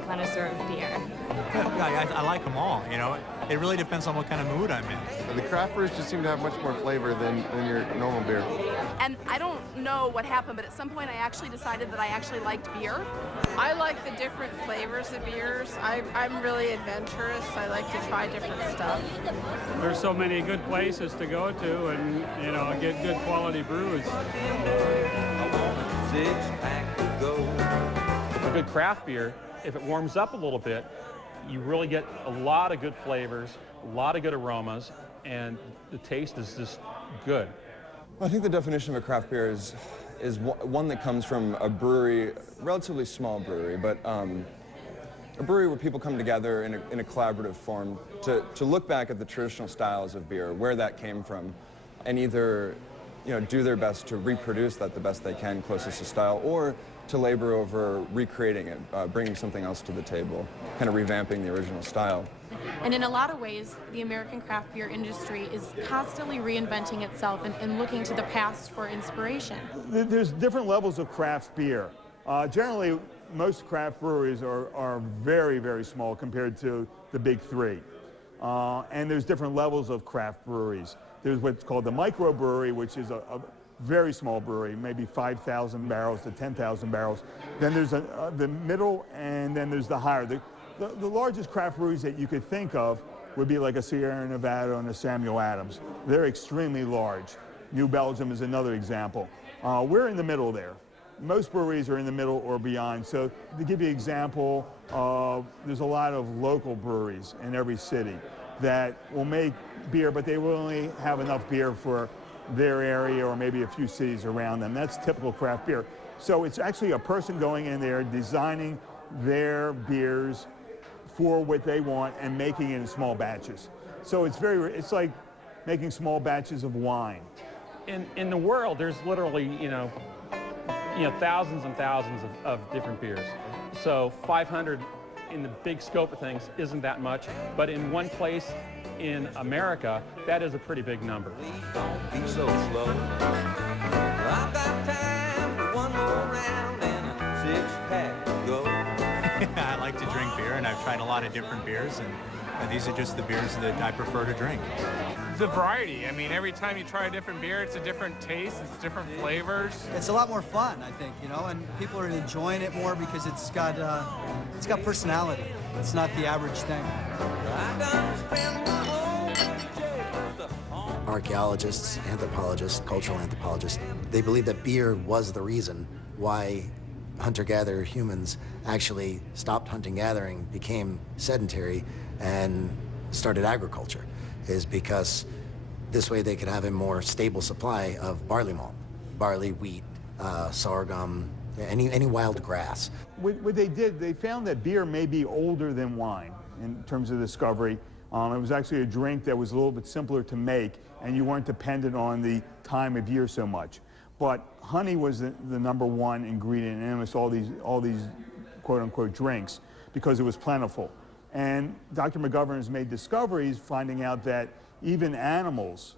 a connoisseur of beer. I like them all, you know. It really depends on what kind of mood I'm in. The craft brews just seem to have much more flavor than your normal beer. And I don't know what happened, but at some point I actually decided that I actually liked beer. I like the different flavors of beers. I'm really adventurous. I like to try different stuff. There's so many good places to go to and, you know, get good quality brews. A good craft beer, if it warms up a little bit, you really get a lot of good flavors, a lot of good aromas, and the taste is just good. Well, I think the definition of a craft beer is one that comes from a brewery, relatively small brewery, but a brewery where people come together in a collaborative form to look back at the traditional styles of beer, where that came from, and either do their best to reproduce that the best they can, closest to style, or to labor over recreating it, bringing something else to the table, kind of revamping the original style. And in a lot of ways, the American craft beer industry is constantly reinventing itself and looking to the past for inspiration. There's different levels of craft beer. Generally, most craft breweries are very, very small compared to the big three. And there's different levels of craft breweries. There's what's called the microbrewery, which is a very small brewery, maybe 5,000 barrels to 10,000 barrels. Then there's the middle, and then there's the higher. The largest craft breweries that you could think of would be like a Sierra Nevada and a Samuel Adams. They're extremely large. New Belgium is another example. We're in the middle there. Most breweries are in the middle or beyond. So to give you an example, there's a lot of local breweries in every city that will make beer, but they will only have enough beer for their area or maybe a few cities around them. That's typical craft beer. So it's actually a person going in there, designing their beers for what they want and making it in small batches. So it's like making small batches of wine. In the world, there's literally, thousands and thousands of different beers. So 500 in the big scope of things isn't that much, but in one place in America, that is a pretty big number. Don't be so slow. I've got time for one more round and a six-pack to go. I like to drink beer, and I've tried a lot of different beers, and these are just the beers that I prefer to drink. The variety. I mean, every time you try a different beer, it's a different taste, it's different flavors. It's a lot more fun, I think, and people are enjoying it more because it's got personality. It's not the average thing. Archaeologists, anthropologists, cultural anthropologists, they believe that beer was the reason why hunter-gatherer humans actually stopped hunting-gathering, became sedentary, and started agriculture, is because this way they could have a more stable supply of barley malt, barley, wheat, sorghum, any wild grass. What they did, they found that beer may be older than wine in terms of discovery. It was actually a drink that was a little bit simpler to make, and you weren't dependent on the time of year so much. But honey was the number one ingredient in almost all these quote-unquote drinks because it was plentiful. And Dr. McGovern has made discoveries finding out that even animals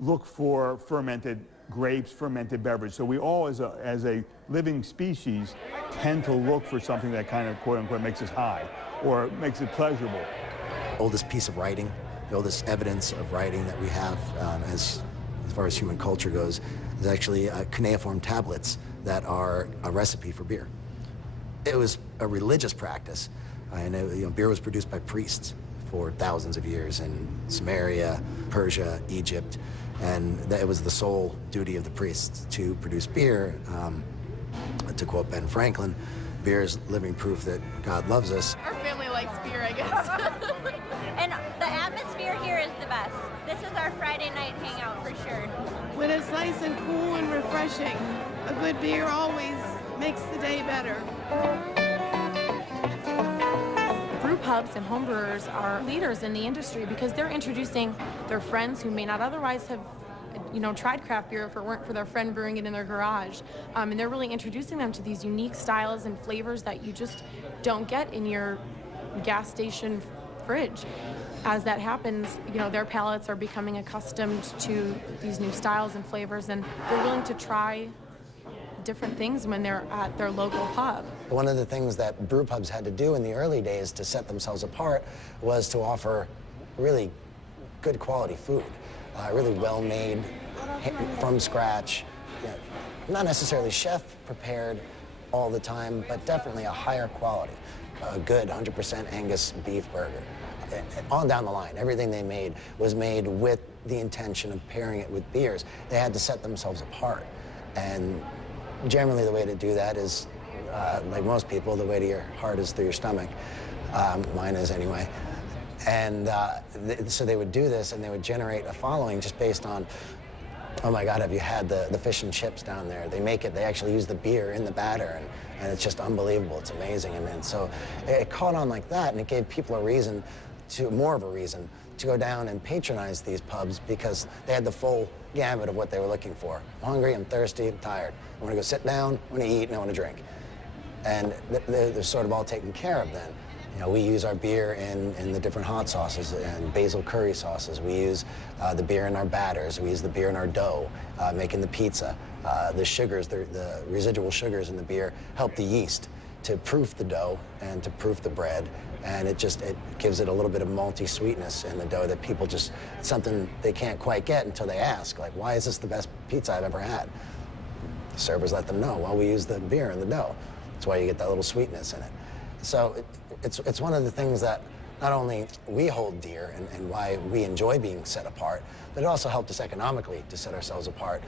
look for fermented grapes, fermented beverage. So we all, as a living species, tend to look for something that kind of quote-unquote makes us high or makes it pleasurable. Oldest piece of writing, the oldest evidence of writing that we have as far as human culture goes, is actually cuneiform tablets that are a recipe for beer. It was a religious practice, and beer was produced by priests for thousands of years in Samaria, Persia, Egypt, and it was the sole duty of the priests to produce beer. To quote Ben Franklin, beer is living proof that God loves us. Our family likes beer, I guess. And the atmosphere here is the best. This is our Friday night hangout for sure. When it's nice and cool and refreshing, a good beer always makes the day better. Brew pubs and home brewers are leaders in the industry because they're introducing their friends who may not otherwise have tried craft beer if it weren't for their friend brewing it in their garage. And they're really introducing them to these unique styles and flavors that you just don't get in your gas station fridge. As that happens, their palates are becoming accustomed to these new styles and flavors, and they're willing to try different things when they're at their local pub. But one of the things that brew pubs had to do in the early days to set themselves apart was to offer really good quality food, really well-made, from scratch, you know, not necessarily chef prepared all the time, but definitely a higher quality, a good 100% Angus beef burger. On down the line, everything they made was made with the intention of pairing it with beers. They had to set themselves apart. And generally the way to do that is, like most people, the way to your heart is through your stomach. Mine is anyway. And so they would do this and they would generate a following just based on, oh my God, have you had the fish and chips down there? They make it, they actually use the beer in the batter, and it's just unbelievable, it's amazing. And so it caught on like that, and it gave people a reason more of a reason to go down and patronize these pubs because they had the full gamut of what they were looking for. I'm hungry, I'm thirsty, I'm tired. I want to go sit down, I want to eat, and I want to drink. And they're sort of all taken care of then. You know, we use our beer in the different hot sauces and basil curry sauces. We use the beer in our batters. We use the beer in our dough, making the pizza. The sugars, the residual sugars in the beer help the yeast to proof the dough and to proof the bread. And it gives it a little bit of malty sweetness in the dough that people just, something they can't quite get until they ask, like, why is this the best pizza I've ever had? The servers let them know, well, we use the beer in the dough. That's why you get that little sweetness in it. So it's one of the things that not only we hold dear and why we enjoy being set apart, but it also helped us economically to set ourselves apart.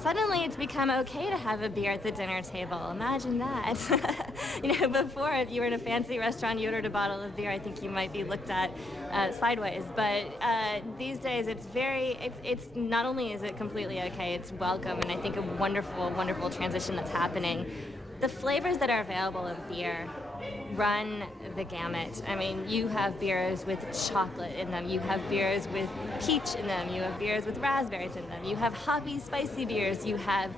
Suddenly it's become okay to have a beer at the dinner table. Imagine that. You know, before, if you were in a fancy restaurant, you ordered a bottle of beer, I think you might be looked at sideways. But these days it's not only is it completely okay, it's welcome, and I think a wonderful, wonderful transition that's happening. The flavors that are available of beer run the gamut. I mean, you have beers with chocolate in them, you have beers with peach in them, you have beers with raspberries in them, you have hoppy, spicy beers, you have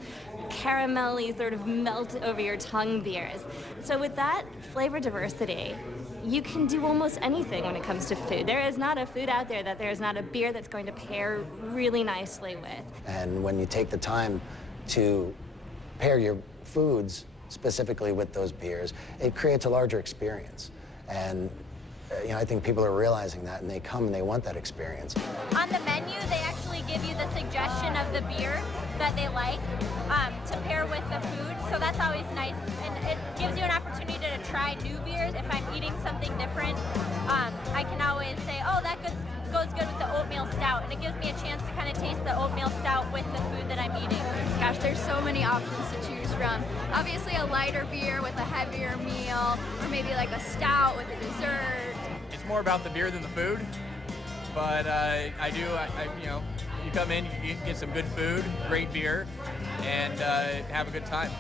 caramelly, sort of melt over your tongue beers. So with that flavor diversity, you can do almost anything when it comes to food. There is not a food out there that there is not a beer that's going to pair really nicely with. And when you take the time to pair your foods specifically with those beers, it creates a larger experience. And you know, I think people are realizing that, and they come and they want that experience. On the menu, they actually give you the suggestion of the beer that they like to pair with the food, so that's always nice. And it gives you an opportunity to try new beers. If I'm eating something different, I can always say, oh, that goes good with the oatmeal stout, and it gives me a chance to kind of taste the oatmeal stout with the food that I'm eating. Gosh, there's so many options to choose from. Obviously a lighter beer with a heavier meal, or maybe like a stout with a dessert. It's more about the beer than the food, but you know, you come in, you get some good food, great beer, and have a good time.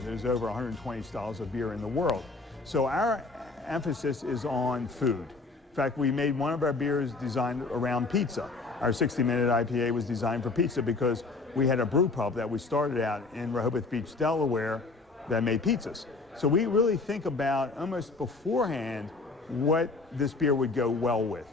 There's over 120 styles of beer in the world. So our emphasis is on food. In fact, we made one of our beers designed around pizza. Our 60-minute IPA was designed for pizza because we had a brew pub that we started out in Rehoboth Beach, Delaware, that made pizzas. So we really think about almost beforehand what this beer would go well with.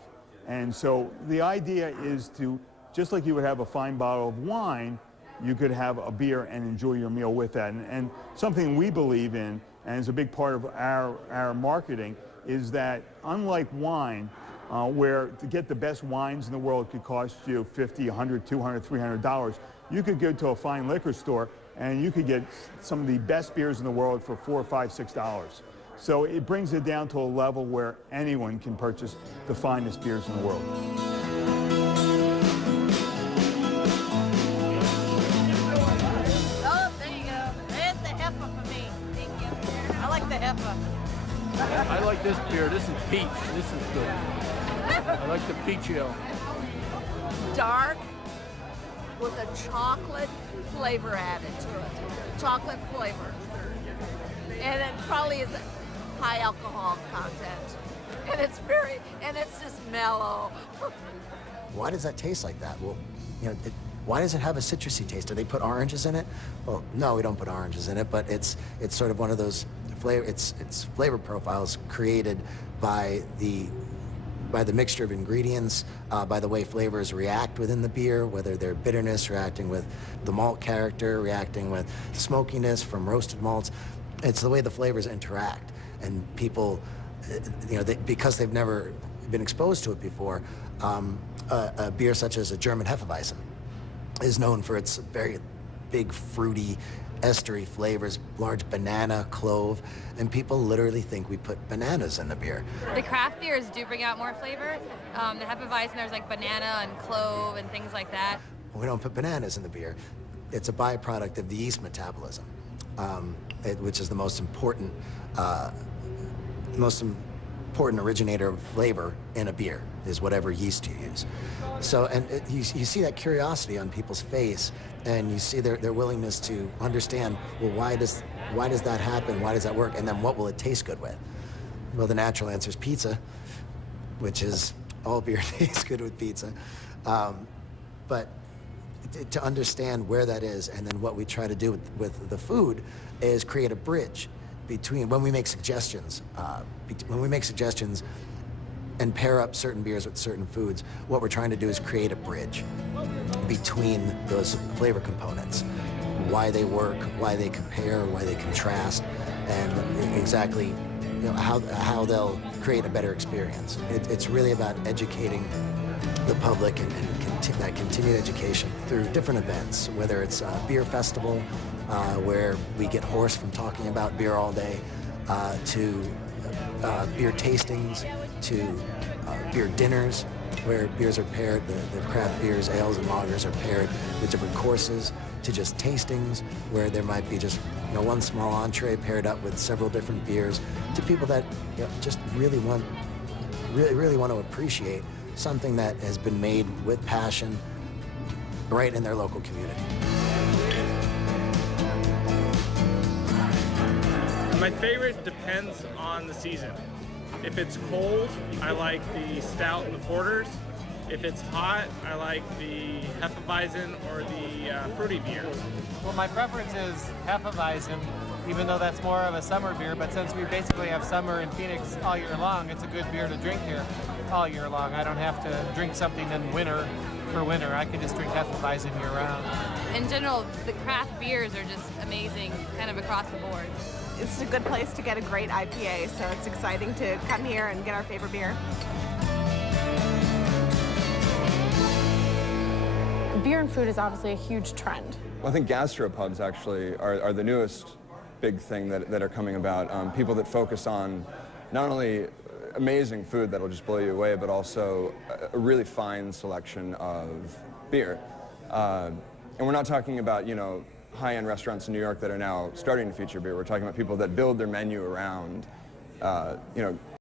And so the idea is to, just like you would have a fine bottle of wine, you could have a beer and enjoy your meal with that. And something we believe in, and is a big part of our marketing, is that unlike wine, where to get the best wines in the world could cost you $50, $100, $200, $300, you could go to a fine liquor store and you could get some of the best beers in the world for $4, $5, $6. So it brings it down to a level where anyone can purchase the finest beers in the world. Oh, there you go. There's the heifer for me. Thank you. I like the heifer. I like this beer. This is peach. This is good. I like the peach ale. Dark with a chocolate flavor added to it. Chocolate flavor. And it probably is high alcohol content. And it's just mellow. Why does that taste like that? Well, you know, why does it have a citrusy taste? Do they put oranges in it? Well, no, we don't put oranges in it, but it's sort of one of those flavor, it's flavor profiles created by the mixture of ingredients, by the way flavors react within the beer, whether they're bitterness reacting with the malt character, reacting with smokiness from roasted malts. It's the way the flavors interact, and people, because they've never been exposed to it before, a beer such as a German Hefeweizen is known for its very big, fruity, estery flavors, large banana, clove, and people literally think we put bananas in the beer. The craft beers do bring out more flavor. The Hefeweizen, there's like banana and clove and things like that. We don't put bananas in the beer. It's a byproduct of the yeast metabolism, which is the most important originator of flavor in a beer, is whatever yeast you use. So, and you see that curiosity on people's face, and you see their willingness to understand, well, why does that happen? Why does that work? And then what will it taste good with? Well, the natural answer is pizza, which is all beer tastes good with pizza. But to understand where that is, and then what we try to do with the food is create a bridge between when we make suggestions. And pair up certain beers with certain foods, what we're trying to do is create a bridge between those flavor components. Why they work, why they compare, why they contrast, and exactly how they'll create a better experience. It's really about educating the public and that continued education through different events, whether it's a beer festival, where we get hoarse from talking about beer all day, to beer tastings, to beer dinners, where beers are paired, the craft beers, ales, and lagers are paired with different courses, to just tastings, where there might be just one small entree paired up with several different beers, to people that just really want to appreciate something that has been made with passion right in their local community. My favorite depends on the season. If it's cold, I like the stout and the porters. If it's hot, I like the Hefeweizen or the fruity beers. Well, my preference is Hefeweizen, even though that's more of a summer beer, but since we basically have summer in Phoenix all year long, it's a good beer to drink here all year long. I don't have to drink something in winter for winter. I can just drink Hefeweizen year round. In general, the craft beers are just amazing, kind of across the board. It's a good place to get a great IPA, so it's exciting to come here and get our favorite beer. Beer and food is obviously a huge trend. Well, I think gastropubs actually are the newest big thing that are coming about. People that focus on not only amazing food that'll just blow you away, but also a really fine selection of beer. And we're not talking about, high-end restaurants in New York that are now starting to feature beer. We're talking about people that build their menu around,